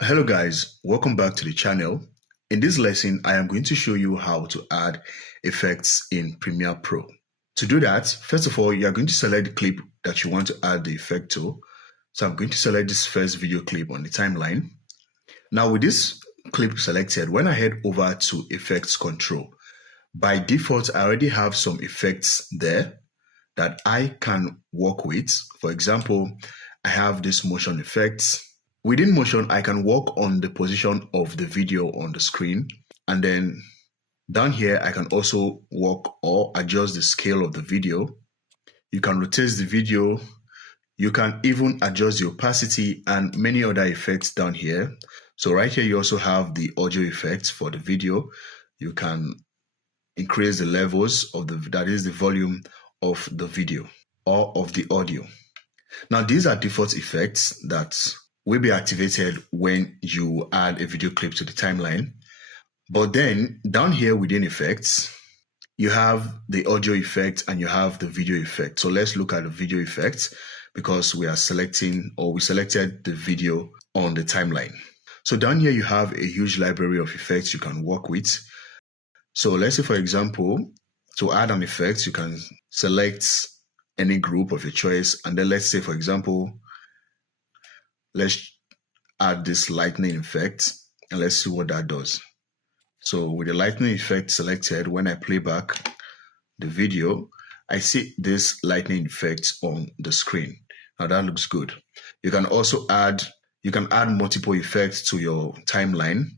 Hello guys, welcome back to the channel. In this lesson, I am going to show you how to add effects in Premiere Pro. To do that, first of all, you are going to select the clip that you want to add the effect to. So I'm going to select this first video clip on the timeline. Now with this clip selected, when I head over to Effects Control, by default, I already have some effects there that I can work with. For example, I have this motion effects. Within motion, I can work on the position of the video on the screen. And then down here, I can also work or adjust the scale of the video. You can rotate the video. You can even adjust the opacity and many other effects down here. So right here, you also have the audio effects for the video. You can increase the levels of that is the volume of the video or of the audio. Now, these are default effects that will be activated when you add a video clip to the timeline. But then down here within effects, you have the audio effect and you have the video effect. So let's look at the video effect because we selected the video on the timeline. So down here, you have a huge library of effects you can work with. So let's say, for example, to add an effect, you can select any group of your choice. And then let's say, for example, let's add this lightning effect and let's see what that does. So with the lightning effect selected, when I play back the video, I see this lightning effect on the screen. Now that looks good. You can also add multiple effects to your timeline.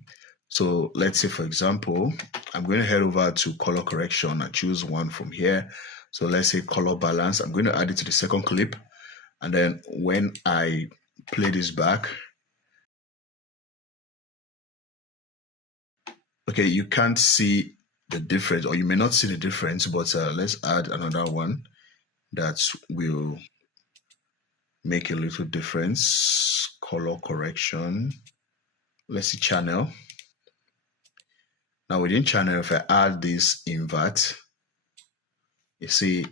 So let's say, for example, I'm going to head over to color correction and choose one from here. So let's say color balance. I'm going to add it to the second clip. And then when I play this back, okay, you can't see the difference, or you may not see the difference, but let's add another one that will make a little difference. Color correction. Let's see channel. Now within channel, if I add this invert, you see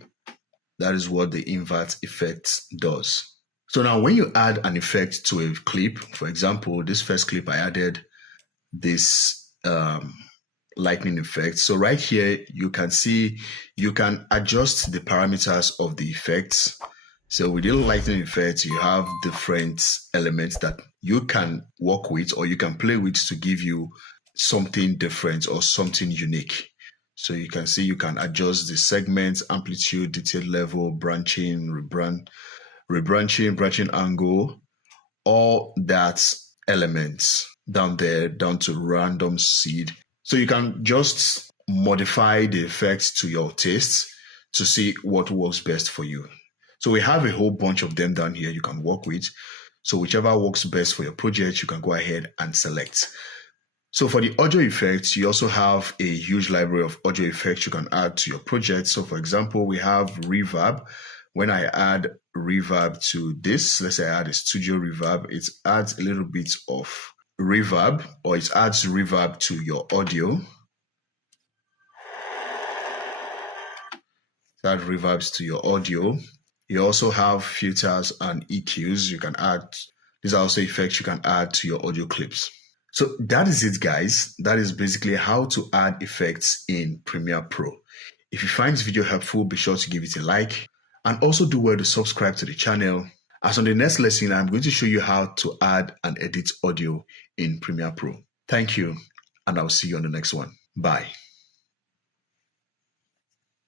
that is what the invert effect does. So now when you add an effect to a clip, for example, this first clip I added this lightning effect. So right here, you can see you can adjust the parameters of the effects. So within lightning effects, you have different elements that you can work with or you can play with to give you something different or something unique. So you can see you can adjust the segments, amplitude, detail level, branching, branching angle, all that elements down there, down to random seed. So you can just modify the effects to your taste to see what works best for you. So we have a whole bunch of them down here you can work with. So whichever works best for your project, you can go ahead and select. So for the audio effects, you also have a huge library of audio effects you can add to your project. So for example, we have reverb. When I add reverb to this, let's say I add a studio reverb, it adds a little bit of reverb, or it adds reverb to your audio. That reverbs to your audio. You also have filters and EQs you can add. These are also effects you can add to your audio clips. So that is it, guys. That is basically how to add effects in Premiere Pro. If you find this video helpful, be sure to give it a like and also do well to subscribe to the channel. As on the next lesson, I'm going to show you how to add and edit audio in Premiere Pro. Thank you, and I'll see you on the next one. Bye.